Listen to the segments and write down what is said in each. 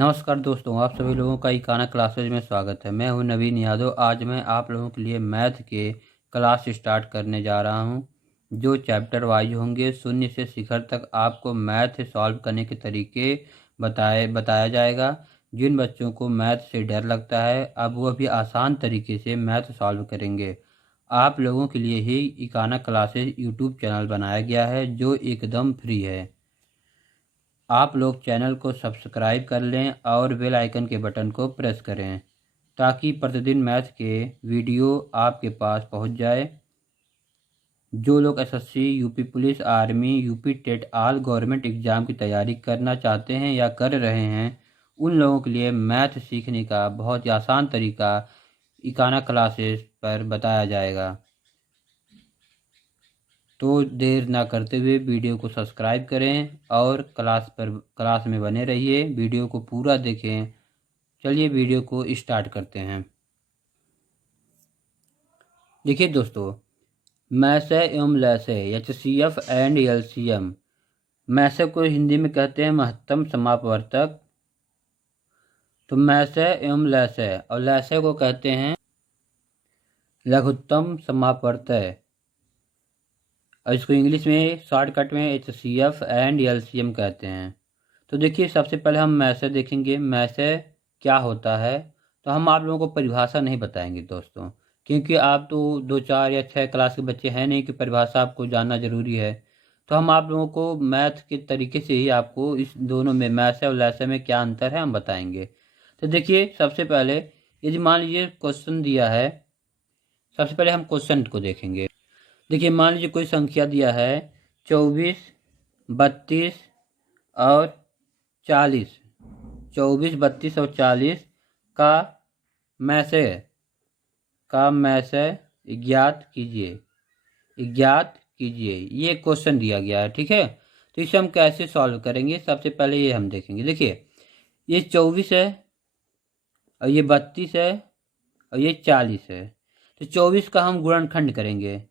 नमस्कार दोस्तों, आप सभी लोगों का इकाना क्लासेज में स्वागत है। मैं हूं नवीन यादव। आज मैं आप लोगों के लिए मैथ के क्लास स्टार्ट करने जा रहा हूं, जो चैप्टर वाइज होंगे। शून्य से शिखर तक आपको मैथ सॉल्व करने के तरीके बताया जाएगा। जिन बच्चों को मैथ से डर लगता है, अब वह भी आसान तरीके से मैथ सॉल्व करेंगे। आप लोगों के लिए ही इकाना क्लासेज यूट्यूब चैनल बनाया गया है, जो एकदम फ्री है। आप लोग चैनल को सब्सक्राइब कर लें और बेल आइकन के बटन को प्रेस करें, ताकि प्रतिदिन मैथ के वीडियो आपके पास पहुंच जाए। जो लोग SSC, UP police, army, UP TET all government exam की तैयारी करना चाहते हैं या कर रहे हैं, उन लोगों के लिए मैथ सीखने का बहुत ही आसान तरीका इकाना क्लासेस पर बताया जाएगा। तो देर ना करते हुए वीडियो को सब्सक्राइब करें और क्लास में बने रहिए। वीडियो को पूरा देखें। चलिए वीडियो को स्टार्ट करते हैं। देखिए दोस्तों, मैसे एवं लैसे HCF एंड LCM। मैसे को हिंदी में कहते हैं महत्तम समापवर्तक, तो मैसे एवं लैसे, और लैसे को कहते हैं लघुत्तम समापवर्तक, और इसको इंग्लिश में शॉर्टकट में HCF एंड LCM कहते हैं। तो देखिए, सबसे पहले हम मैसे देखेंगे। मैसे क्या होता है, तो हम आप लोगों को परिभाषा नहीं बताएंगे दोस्तों, क्योंकि आप तो 2, 4 या 6 क्लास के बच्चे हैं नहीं कि परिभाषा आपको जानना जरूरी है। तो हम आप लोगों को मैथ के तरीके से ही आपको इस दोनों में, मैसे और लैसे में क्या अंतर है, हम बताएंगे। तो देखिए, सबसे पहले यदि मान लीजिए क्वेश्चन दिया है, सबसे पहले हम क्वेश्चन को देखेंगे। देखिए, मान लीजिए कोई संख्या दिया है 24, 32 और 40। 24, 32 और 40 का मैसे ज्ञात कीजिए। ये क्वेश्चन दिया गया है, ठीक है। तो इसे हम कैसे सॉल्व करेंगे, सबसे पहले ये हम देखेंगे। देखिए, ये 24 है और ये 32 है और ये 40 है। तो 24 का हम गुणनखंड करेंगे।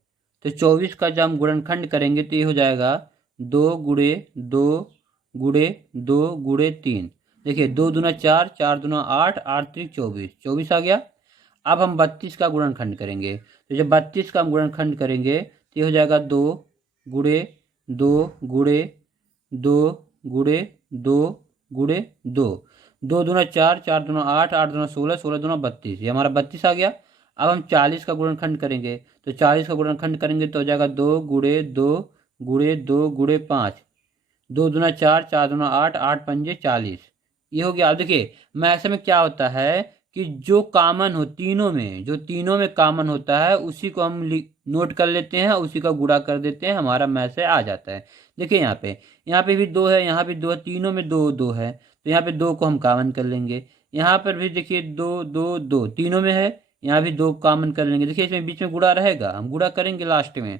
तो 24 का जब हम गुणनखंड करेंगे तो ये हो जाएगा 2 गुणे 2 गुणे 2 गुणे 3। देखिए, 2 दूना 4, 4 दूना 8, 8 त्रिक 24, 24 आ गया। अब हम 32 का गुणनखंड करेंगे। तो जब 32 का हम गुणनखंड करेंगे तो ये हो जाएगा 2 गुणे 2 गुणे 2 गुणे 2 गुणे 2। 2 दूना 4, 4 दूना 8, 8 दूना 16, 16 दूना 32, ये हमारा 32 आ गया। अब हम 40 का गुणनखंड करेंगे। तो 40 का गुणनखंड करेंगे तो हो जाएगा 2 गुणे 2 गुणे 2 गुणे 5। 2 दूना 4, 4 दूना 8, 8 पंजे 40, ये हो गया। अब देखिए, मैथ में क्या होता है कि जो कॉमन हो तीनों में, जो तीनों में कॉमन होता है उसी को हम नोट कर लेते हैं, उसी का गुणा कर देते हैं, हमारा मैथ आ जाता है। देखिए, यहाँ पे भी 2 है, यहाँ भी 2 है, तीनों में 2 2 है, तो यहाँ पे 2 को हम कॉमन कर लेंगे। यहाँ पर भी देखिए 2 2 2 तीनों में है, यहाँ भी 2 कॉमन कर लेंगे। देखिए, इसमें बीच में गुणा रहेगा, हम गुणा करेंगे लास्ट में।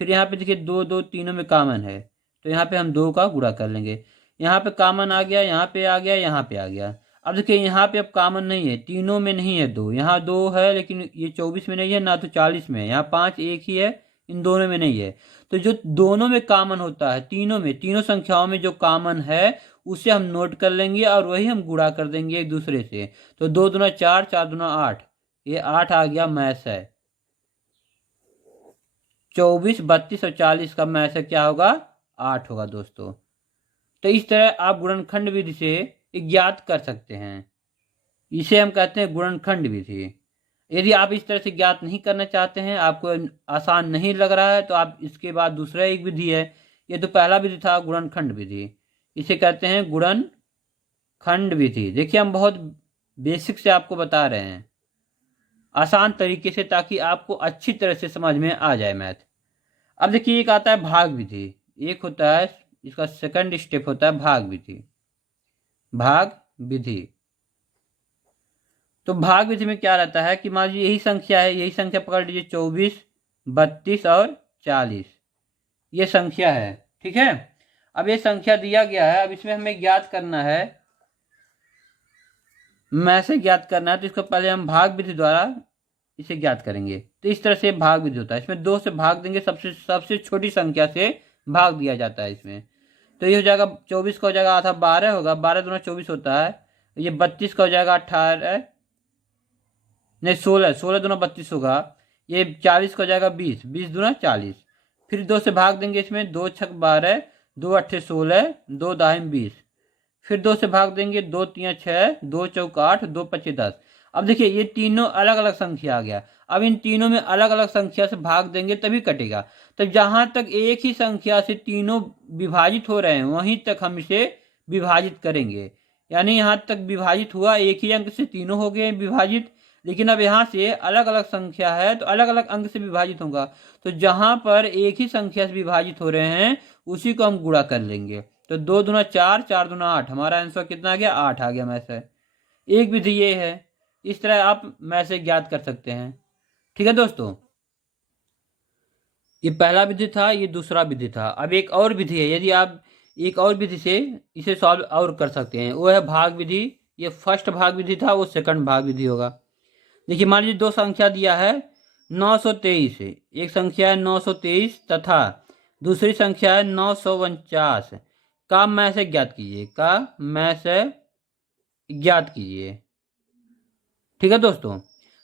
फिर यहाँ पे देखिए 2 2 तीनों में कॉमन है, तो यहाँ पे हम 2 का गुणा कर लेंगे। यहाँ पे कॉमन आ गया, यहाँ पे आ गया, यहाँ पे आ गया। अब देखिए, यहाँ पे अब कॉमन नहीं है, तीनों में नहीं है 2, यहाँ 2 है लेकिन ये 24 में नहीं है, ना तो 40 में है। यहाँ 5 एक ही है, इन दोनों में नहीं है। तो जो दोनों में कॉमन होता है, तीनों में, तीनों संख्याओं में जो कॉमन है उसे हम नोट कर लेंगे और वही हम गुणा कर देंगे एक दूसरे से। तो 2 दूना 4, 4 दूना 8, ये 8 आ गया मैथ है। 24, 32 और 40 का मैथ क्या होगा, 8 होगा दोस्तों। तो इस तरह आप गुणनखंड विधि से ज्ञात कर सकते हैं। इसे हम कहते हैं गुणनखंड विधि। यदि आप इस तरह से ज्ञात नहीं करना चाहते हैं, आपको आसान नहीं लग रहा है, तो आप इसके बाद दूसरा एक विधि है। ये तो पहला विधि था गुणनखंड विधि, इसे कहते हैं गुणनखंड विधि। देखिए, हम बहुत बेसिक से आपको बता रहे हैं, आसान तरीके से, ताकि आपको अच्छी तरह से समझ में आ जाए मैथ। अब देखिए, एक आता है भाग विधि, एक होता है, इसका सेकंड स्टेप होता है भाग विधि। भाग विधि, तो भाग विधि में क्या रहता है कि मान लीजिए यही संख्या है, यही संख्या पकड़ लीजिए 24, 32 और 40, ये संख्या है, ठीक है। अब ये संख्या दिया गया है, अब इसमें हमें ज्ञात करना है, मैसे ज्ञात करना है। तो इसको पहले हम भाग विधि द्वारा इसे ज्ञात करेंगे। तो इस तरह से भाग विधि होता है, इसमें 2 से भाग देंगे, सबसे छोटी संख्या से भाग दिया जाता है इसमें। तो ये हो जाएगा 24 का हो जाएगा आधा, 12 होगा, 12 दूना 24 होता है, ये 32 का हो जाएगा 18, नहीं 16, 16 दूना 32 होगा। ये 40 का हो जाएगा 20, 20 दूना 40। फिर 2 से भाग देंगे इसमें, 2 छक 12, 2 अट्ठे 16, 2 दाहिम 20। फिर 2 से भाग देंगे, 2 तिया 6, 2 चौक 8, 2 पच्चे 10। अब देखिए ये तीनों अलग अलग संख्या आ गया। अब इन तीनों में अलग अलग संख्या से भाग देंगे तभी कटेगा। तो जहां तक एक ही संख्या से तीनों विभाजित हो रहे हैं वहीं तक हम इसे विभाजित करेंगे। यानी यहाँ तक विभाजित हुआ, एक ही अंक से तीनों हो गए विभाजित, लेकिन अब यहाँ से अलग अलग संख्या है तो अलग अलग अंक से विभाजित होगा। तो जहां पर एक ही संख्या से विभाजित हो रहे हैं उसी को हम गुणा कर लेंगे। तो 2 दूना 4, 4 दूना 8, हमारा आंसर कितना आ गया? 8 आ गया। मैथ से एक विधि ये है, इस तरह आप मैथ से ज्ञात कर सकते हैं। ठीक है दोस्तों, ये पहला विधि था, ये दूसरा विधि था। अब एक और विधि है, यदि आप एक और विधि से इसे सॉल्व और कर सकते हैं, वो है भाग विधि। ये फर्स्ट भाग विधि था, वो सेकंड भाग विधि होगा। देखिए मान लीजिए दो संख्या दिया है 923, एक संख्या है 923 तथा दूसरी संख्या है 949 का मैं से ज्ञात कीजिए, का मैं से ज्ञात कीजिए। ठीक है दोस्तों,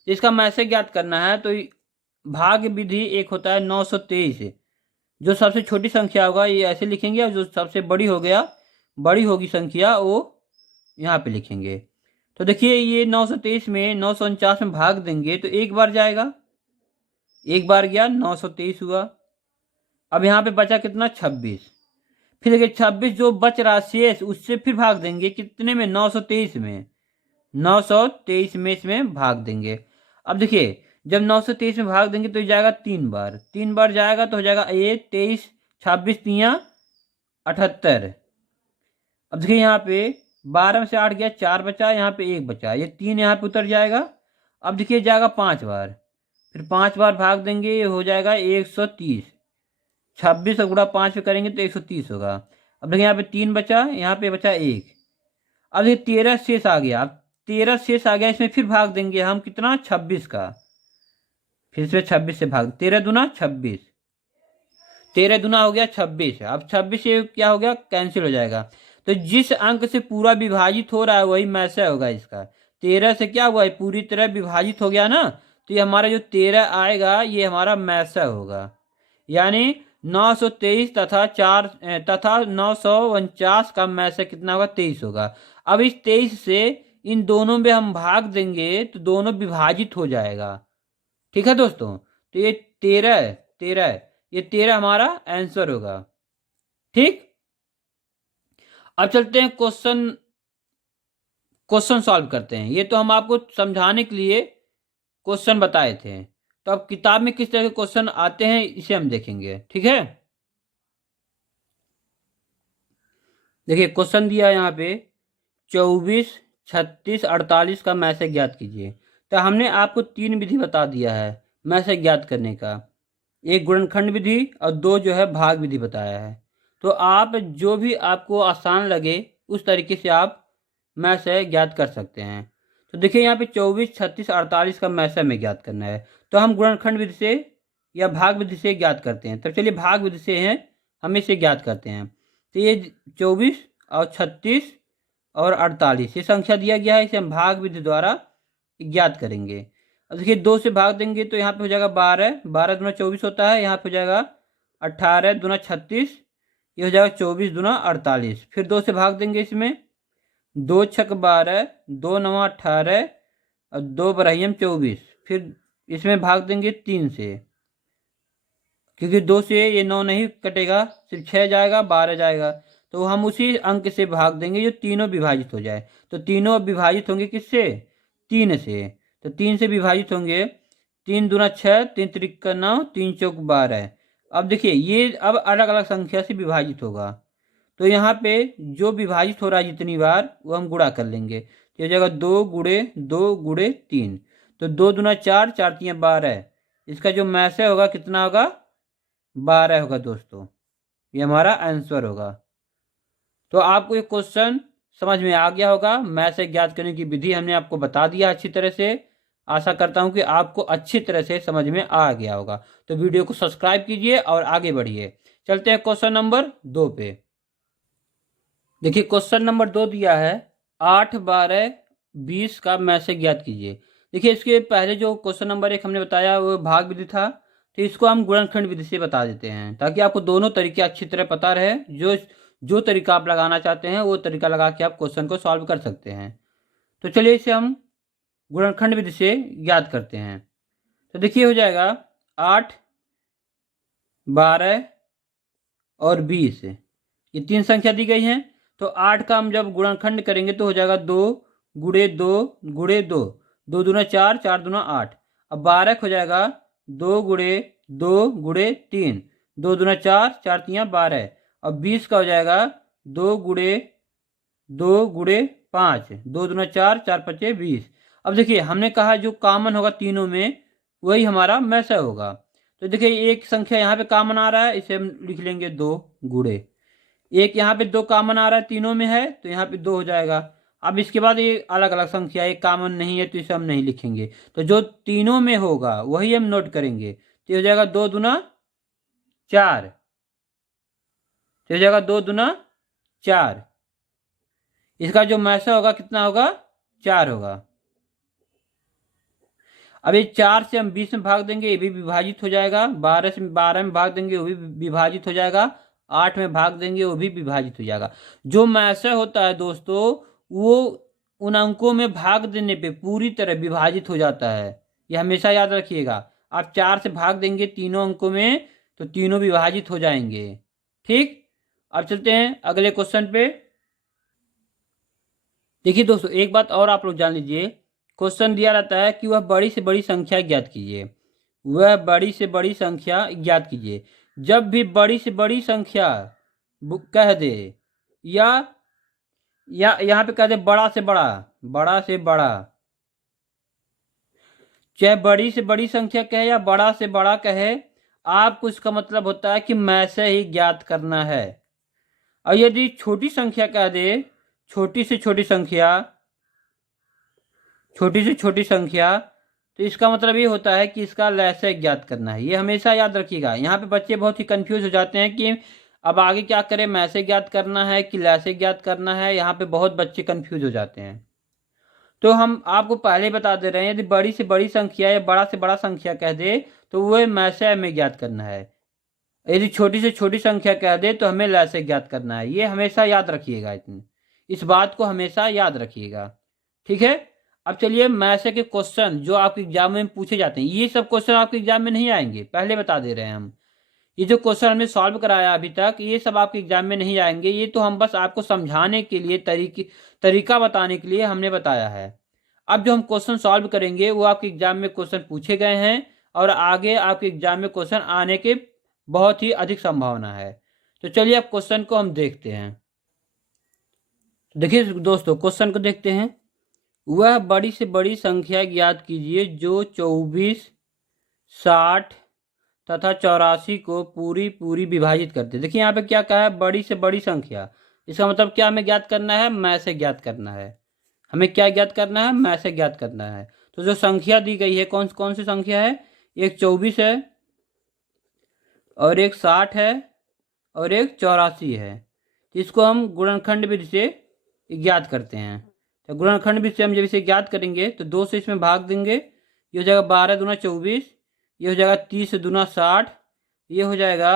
इसका मैं से ज्ञात करना है तो भाग विधि एक होता है 923, जो सबसे छोटी संख्या होगा ये ऐसे लिखेंगे, और जो सबसे बड़ी हो गया बड़ी होगी संख्या वो यहाँ पे लिखेंगे। तो देखिए ये 923 में 949 में भाग देंगे तो एक बार जाएगा, एक बार गया 923 हुआ। अब यहाँ पे बचा कितना? 26। फिर देखिए 26 जो बच रहा शेष उससे फिर भाग देंगे कितने में? 923 में, 923 में इसमें भाग देंगे। अब देखिए जब 923 में भाग देंगे तो जाएगा 3 बार, 3 बार जाएगा तो हो जाएगा 1, 23, 26 तिया 78। अब देखिए यहाँ पे 12 में से 8 गया, 4 बचा, यहाँ पे 1 बचा, ये 3 यहाँ पे उतर जाएगा। अब देखिए जाएगा 5 बार, फिर 5 बार भाग देंगे, ये हो जाएगा 130। 26 का गुणा 5 पे करेंगे तो 130 होगा। अब देखिए यहाँ पे 3 बचा, यहाँ पे बचा 1। अब ये 13 शेष आ गया। अब 13 शेष आ गया, इसमें फिर भाग देंगे हम कितना? 26 का। फिर से 26 से भाग, 13 दूना 26, 13 दूना हो गया 26। अब 26 से क्या हो गया? कैंसिल हो जाएगा। तो जिस अंक से पूरा विभाजित हो रहा है वही मैसे होगा इसका। 13 से क्या हुआ? पूरी तरह विभाजित हो गया ना, तो ये हमारा जो 13 आएगा ये हमारा मैसे होगा। यानी 923 तथा 949 का मैसे कितना होगा? 23 होगा। अब इस 23 से इन दोनों में हम भाग देंगे तो दोनों विभाजित हो जाएगा। ठीक है दोस्तों, तो ये 13 हमारा आंसर होगा। ठीक, अब चलते हैं क्वेश्चन सॉल्व करते हैं। ये तो हम आपको समझाने के लिए क्वेश्चन बताए थे, तो अब किताब में किस तरह के क्वेश्चन आते हैं इसे हम देखेंगे। ठीक है, देखिए क्वेश्चन दिया है यहाँ पे 24, 36, 48 का मैसे ज्ञात कीजिए। तो हमने आपको 3 विधि बता दिया है मैसे ज्ञात करने का, एक गुणनखंड विधि और 2 जो है भाग विधि बताया है। तो आप जो भी आपको आसान लगे उस तरीके से आप मैसे ज्ञात कर सकते हैं। तो देखिए यहाँ पे 24, 36, 48 का मैसे में ज्ञात करना है, तो हम गुणनखंड विधि से या भाग विधि से ज्ञात करते हैं। तो चलिए भाग विधि से हैं, हम इसे ज्ञात करते हैं। तो ये 24 और 36 और 48 ये संख्या दिया गया है, इसे हम भाग विधि द्वारा ज्ञात करेंगे। अब देखिए 2 से भाग देंगे तो यहाँ पे हो जाएगा 12, 12 दूना 24 होता है, यहाँ पे हो जाएगा 18 दूना 36, ये हो जाएगा 24 दूना 48। फिर 2 से भाग देंगे इसमें, 2 छक 12, 2 नवा 18 और 2 बरहियम 24। फिर इसमें भाग देंगे 3 से, क्योंकि 2 से ये 9 नहीं कटेगा, सिर्फ 6 जाएगा, 12 जाएगा, तो हम उसी अंक से भाग देंगे जो तीनों विभाजित हो जाए। तो तीनों विभाजित होंगे किससे? 3 से। तो 3 से विभाजित होंगे, 3 दूना 6, 3 त्रिका 9, 3 चौक 12। अब देखिए ये अब अलग अलग संख्या से विभाजित होगा, तो यहाँ पे जो विभाजित हो रहा है जितनी बार वो हम गुणा कर लेंगे। तो हो जाएगा 2 गुणे 2 गुणे 3, तो 2 दूना 4, 4 तिया 12। इसका जो मैसे होगा कितना होगा? 12 होगा दोस्तों, ये हमारा आंसर होगा। तो आपको ये क्वेश्चन समझ में आ गया होगा। मैसे ज्ञात करने की विधि हमने आपको बता दिया अच्छी तरह से। आशा करता हूं कि आपको अच्छी तरह से समझ में आ गया होगा। तो वीडियो को सब्सक्राइब कीजिए और आगे बढ़िए। चलते हैं क्वेश्चन नंबर 2 पे। देखिए क्वेश्चन नंबर 2 दिया है 8, 12, 20 का मैसे ज्ञात कीजिए। देखिए इसके पहले जो क्वेश्चन नंबर 1 हमने बताया वो भाग विधि था, तो इसको हम गुणनखंड विधि से बता देते हैं ताकि आपको दोनों तरीके अच्छी तरह पता रहे। जो तरीका आप लगाना चाहते हैं वो तरीका लगा के आप क्वेश्चन को सॉल्व कर सकते हैं। तो चलिए इसे हम गुणनखंड विधि से ज्ञात करते हैं। तो देखिए हो जाएगा 8, 12 और 20, ये 3 संख्या दी गई हैं। तो 8 का हम जब गुणनखंड करेंगे तो हो जाएगा 2 गुणे 2 गुणे 2, 2 दूना 4, 4 दूना 8। अब 12 हो जाएगा 2 गुणे 2 गुणे 3, 2 दूना 4, 4 3 12। अब 20 का हो जाएगा 2 गुणे 2 गुणे 5, 2 दूना 4, 4 5 20। अब देखिए हमने कहा जो कॉमन होगा तीनों में वही हमारा मैसे होगा। तो देखिए एक संख्या यहाँ पे कॉमन आ रहा है, इसे हम लिख लेंगे 2 गुणे। एक यहाँ पे 2 कॉमन आ रहा है तीनों में है, तो यहाँ पे 2 हो जाएगा। अब इसके बाद ये अलग अलग संख्या एक कॉमन नहीं है तो इसे हम नहीं लिखेंगे, तो जो तीनों में होगा वही हम नोट करेंगे। तो हो जाएगा 2 दूना 4, तो हो जाएगा 2 दूना 4। इसका जो मैसा होगा कितना होगा, 4 होगा। अब ये 4 से हम 20 में भाग देंगे, ये भी विभाजित हो जाएगा। 12 से 12 में भाग देंगे वो भी विभाजित हो जाएगा। 8 में भाग देंगे वो भी विभाजित हो जाएगा। जो मैसे होता है दोस्तों वो उन अंकों में भाग देने पे पूरी तरह विभाजित हो जाता है, ये हमेशा याद रखिएगा। आप 4 से भाग देंगे तीनों अंकों में तो तीनों विभाजित हो जाएंगे। ठीक, अब चलते हैं अगले क्वेश्चन पे। देखिए दोस्तों एक बात और आप लोग जान लीजिए, क्वेश्चन दिया रहता है कि वह बड़ी से बड़ी संख्या ज्ञात कीजिए। वह बड़ी से बड़ी संख्या ज्ञात कीजिए। जब भी बड़ी से बड़ी संख्या कह दे या यहाँ पे कह दे बड़ा से बड़ा, बड़ा से बड़ा, चाहे बड़ी से बड़ी संख्या कहे या बड़ा से बड़ा कहे, आपको इसका मतलब होता है कि मैसे ही ज्ञात करना है। और यदि छोटी संख्या कह दे, छोटी से छोटी संख्या, छोटी से छोटी संख्या, तो इसका मतलब ये होता है कि इसका लैसे ज्ञात करना है। ये हमेशा याद रखिएगा। यहाँ पे बच्चे बहुत ही कंफ्यूज हो जाते हैं कि अब आगे क्या करें, मैसे ज्ञात करना है कि लैसे ज्ञात करना है। यहाँ पे बहुत बच्चे कंफ्यूज हो जाते हैं। तो हम आपको पहले ही बता दे रहे हैं, यदि बड़ी से बड़ी संख्या या बड़ा से बड़ा संख्या कह दे तो वह मैसे में ज्ञात करना है। यदि छोटी से छोटी संख्या कह दे तो हमें लैसे ज्ञात करना है। ये हमेशा याद रखिएगा, इस बात को हमेशा याद रखिएगा। ठीक है, अब चलिए मैसे के क्वेश्चन जो आपके एग्जाम में पूछे जाते हैं, ये सब क्वेश्चन आपके एग्जाम में नहीं आएंगे, पहले बता दे रहे हैं हम। ये जो क्वेश्चन हमने सॉल्व कराया अभी तक, ये सब आपके एग्जाम में नहीं आएंगे। ये तो हम बस आपको समझाने के लिए, तरीका बताने के लिए हमने बताया है। अब जो हम क्वेश्चन सॉल्व करेंगे वो आपके एग्जाम में क्वेश्चन पूछे गए हैं और आगे आपके एग्जाम में क्वेश्चन आने के बहुत ही अधिक संभावना है। तो चलिए अब क्वेश्चन को हम देखते हैं। देखिए दोस्तों क्वेश्चन को देखते हैं। वह बड़ी से बड़ी संख्या ज्ञात कीजिए जो 24, 60 तथा 84 को पूरी विभाजित करते। देखिए यहाँ पे क्या कहा है, बड़ी से बड़ी संख्या, इसका मतलब क्या हमें ज्ञात करना है, मैसे ज्ञात करना है। हमें क्या ज्ञात करना है, मैसे ज्ञात करना है। तो जो संख्या दी गई है कौन कौन सी संख्या है, एक 24 है और एक 60 है और एक 84 है। इसको हम गुणनखंड विधि से ज्ञात करते हैं। तो गुणनखंड विधि से हम जब इसे ज्ञात करेंगे तो 2 से इसमें भाग देंगे, ये हो जाएगा 12 दूना 24, ये हो जाएगा 30 दूना 60, ये हो जाएगा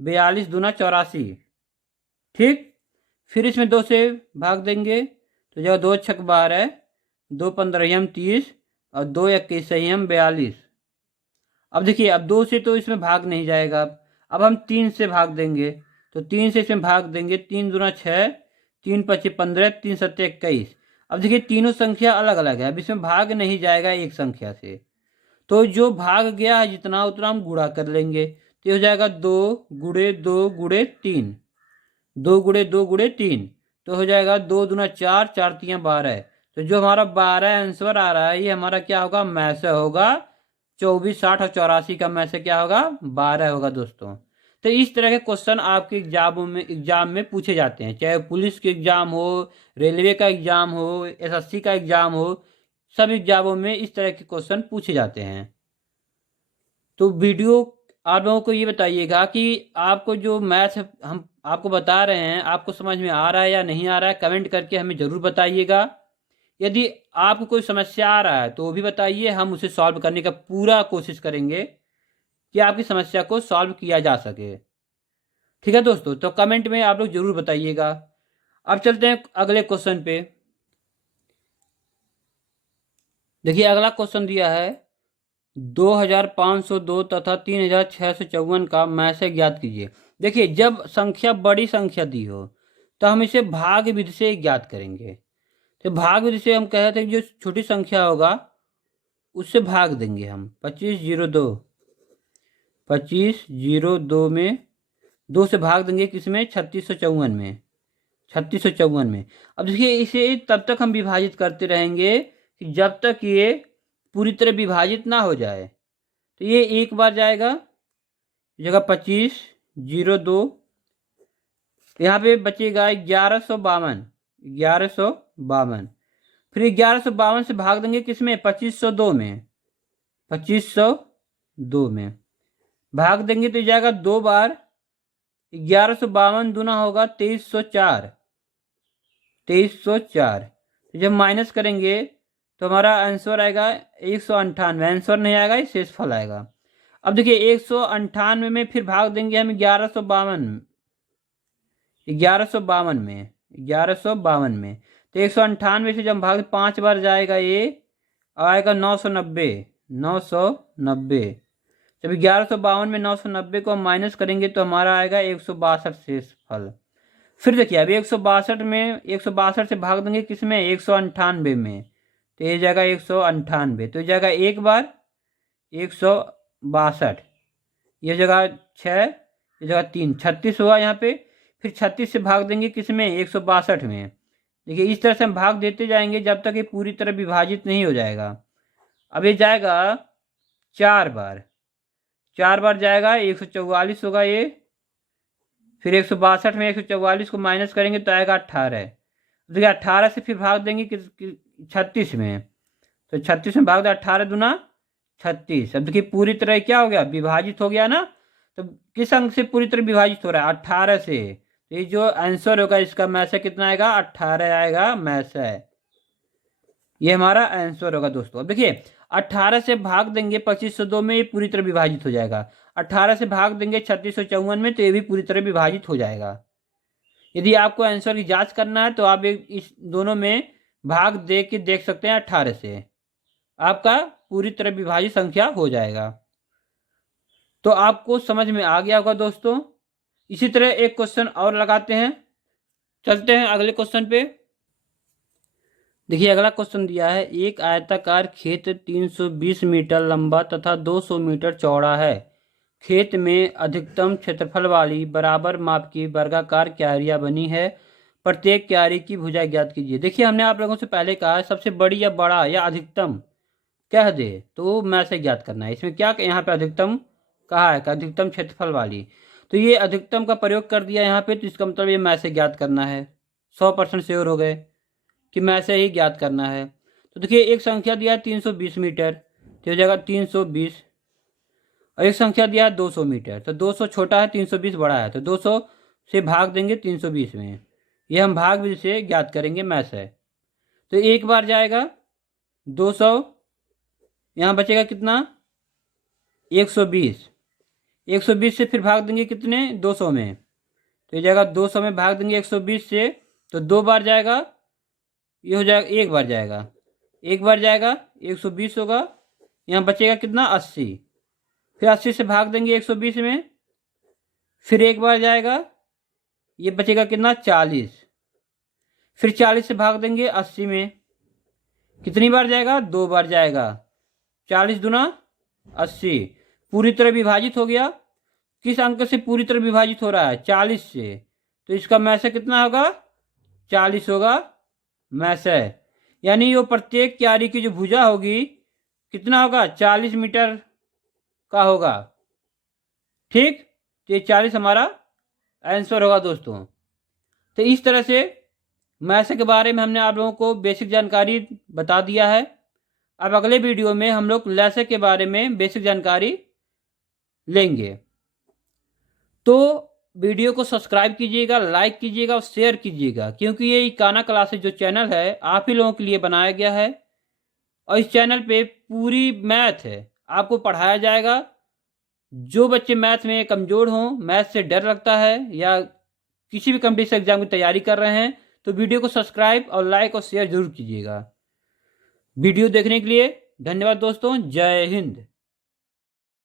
42 दूना 84। ठीक, फिर इसमें 2 से भाग देंगे तो जाएगा 2 छक 12, 2 15 30 और 2 21 42। अब देखिए अब 2 से तो इसमें भाग नहीं जाएगा, अब हम 3 से भाग देंगे। तो 3 से इसमें भाग देंगे, 3 दूना 6, 3 25 15, 3 7 21। अब देखिए तीनों संख्या अलग अलग है, अब इसमें भाग नहीं जाएगा एक संख्या से। तो जो भाग गया है जितना उतना हम गुणा कर लेंगे। तो हो जाएगा 2 गुणे 2 गुणे 3, 2 गुणे 2 गुणे 3, तो हो जाएगा 2 दूना 4, 4 3 12। तो जो हमारा 12 आंसर आ रहा है ये हमारा क्या होगा, मैसे होगा। 24, 60 और 84 का मैसे क्या होगा, 12 होगा दोस्तों। तो इस तरह के क्वेश्चन आपके एग्जाम में पूछे जाते हैं, चाहे पुलिस के एग्जाम हो, रेलवे का एग्जाम हो, एसएससी का एग्जाम हो, सब एग्जामों में इस तरह के क्वेश्चन पूछे जाते हैं। तो वीडियो आप लोगों को ये बताइएगा कि आपको जो मैथ हम आपको बता रहे हैं, आपको समझ में आ रहा है या नहीं आ रहा है, कमेंट करके हमें ज़रूर बताइएगा। यदि आपको कोई समस्या आ रहा है तो वो भी बताइए, हम उसे सॉल्व करने का पूरा कोशिश करेंगे कि आपकी समस्या को सॉल्व किया जा सके। ठीक है दोस्तों, तो कमेंट में आप लोग ज़रूर बताइएगा। अब चलते हैं अगले क्वेश्चन पे। देखिए अगला क्वेश्चन दिया है 2502 तथा 3654 का मैसे ज्ञात कीजिए। देखिए जब संख्या बड़ी संख्या दी हो तो हम इसे भाग विधि से ज्ञात करेंगे। तो भाग विधि से हम कहे थे जो छोटी संख्या होगा उससे भाग देंगे हम। 2502 में 2 से भाग देंगे, किसमें? 3654 में। 3654 में। अब देखिए इसे तब तक हम विभाजित करते रहेंगे कि जब तक ये पूरी तरह विभाजित ना हो जाए। तो ये एक बार जाएगा जगह 2502, यहाँ पे बचेगा 1152। फिर 1152 से भाग देंगे किसमें? 2502 में। 2502 में भाग देंगे तो जाएगा 2 बार। 1152 दूना होगा 2304। 2304 तो जब माइनस करेंगे तो हमारा आंसर आएगा 198। आंसर नहीं आएगा, शेषफल आएगा। अब देखिए 198 में फिर भाग देंगे हम 1152 में। 1152 में तो 198 से जब भाग 5 बार जाएगा, ये आएगा 990। जब 1152 में 990 को हम माइनस करेंगे तो हमारा आएगा 162 शेषफल। फिर देखिए अब 162 से भाग देंगे किसमें? 198 में। तो ये जाएगा 198, तो जाएगा एक बार 162, ये जगह 6, ये जगह 3, 36 हुआ यहाँ पे। फिर 36 से भाग देंगे किसमें? 162 में। देखिए इस तरह से हम भाग देते जाएंगे जब तक ये पूरी तरह विभाजित नहीं हो जाएगा। अब ये जाएगा 4 बार जाएगा 144 होगा ये। फिर 162 में 144 को माइनस करेंगे तो आएगा 18। देखिए 18 से फिर भाग देंगे 36 में। तो 36 में भाग दे 18 दूना 36। अब देखिए पूरी तरह क्या हो गया? विभाजित हो गया ना। तो किस अंक से पूरी तरह विभाजित हो रहा है? 18 से। तो ये जो आंसर होगा इसका मैसे कितना आएगा? 18 आएगा मैसे। ये हमारा आंसर होगा दोस्तों। अब देखिए 18 से भाग देंगे 2502 में, ये पूरी तरह विभाजित हो जाएगा। 18 से भाग देंगे 3654 में तो ये भी पूरी तरह विभाजित हो जाएगा। यदि आपको आंसर की जांच करना है तो आप इस दोनों में भाग दे के देख सकते हैं। 18 से आपका पूरी तरह विभाजित संख्या हो जाएगा। तो आपको समझ में आ गया होगा दोस्तों। इसी तरह एक क्वेश्चन और लगाते हैं, चलते हैं अगले क्वेश्चन पे। देखिए अगला क्वेश्चन दिया है, एक आयताकार खेत 320 मीटर लंबा तथा 200 मीटर चौड़ा है। खेत में अधिकतम क्षेत्रफल वाली बराबर माप की वर्गाकार क्यारियां बनी है। प्रत्येक क्यारी की भुजा ज्ञात कीजिए। देखिए हमने आप लोगों से पहले कहा सबसे बड़ी या बड़ा या अधिकतम कह दे तो मैं से ज्ञात करना है। इसमें क्या यहाँ पे अधिकतम कहा है? अधिकतम क्षेत्रफल वाली, तो ये अधिकतम का प्रयोग कर दिया यहाँ पे, तो इसका मतलब ये मैं से ज्ञात करना है। 100% श्योर हो गए कि मैं से ही ज्ञात करना है। तो देखिए एक संख्या दिया है 320 मीटर, तो हो जाएगा 320। और एक संख्या दिया है 200 मीटर, तो 200 छोटा है 320 बड़ा है, तो 200 से भाग देंगे 320 में। ये हम भाग विधि से ज्ञात करेंगे मैथ है। तो एक बार जाएगा 200, यहाँ बचेगा कितना? 120। 120 से फिर भाग देंगे कितने? 200 में। तो ये जाएगा 200 में भाग देंगे 120 से, तो 2 बार जाएगा, ये हो जाएगा 1 बार जाएगा। 1 बार जाएगा 120 होगा, यहाँ बचेगा कितना? 80। फिर 80 से भाग देंगे 120 में, फिर 1 बार जाएगा, ये बचेगा कितना? 40। फिर 40 से भाग देंगे 80 में, कितनी बार जाएगा? 2 बार जाएगा। 40 दूना 80, पूरी तरह विभाजित हो गया। किस अंक से पूरी तरह विभाजित हो रहा है? 40 से, तो इसका मैसे कितना होगा? 40 होगा मैसे। यानी वो प्रत्येक क्यारी की जो भुजा होगी कितना होगा? 40 मीटर का होगा। ठीक, तो ये 40 हमारा आंसर होगा दोस्तों। तो इस तरह से मैसे के बारे में हमने आप लोगों को बेसिक जानकारी बता दिया है। अब अगले वीडियो में हम लोग लैसे के बारे में बेसिक जानकारी लेंगे। तो वीडियो को सब्सक्राइब कीजिएगा, लाइक कीजिएगा और शेयर कीजिएगा, क्योंकि ये इकाना क्लासेस जो चैनल है आप ही लोगों के लिए बनाया गया है। और इस चैनल पे पूरी मैथ है आपको पढ़ाया जाएगा। जो बच्चे मैथ में कमज़ोर हों, मैथ से डर लगता है या किसी भी कॉम्पिटिशन एग्जाम की तैयारी कर रहे हैं, तो वीडियो को सब्सक्राइब और लाइक और शेयर जरूर कीजिएगा। वीडियो देखने के लिए धन्यवाद दोस्तों। जय हिंद।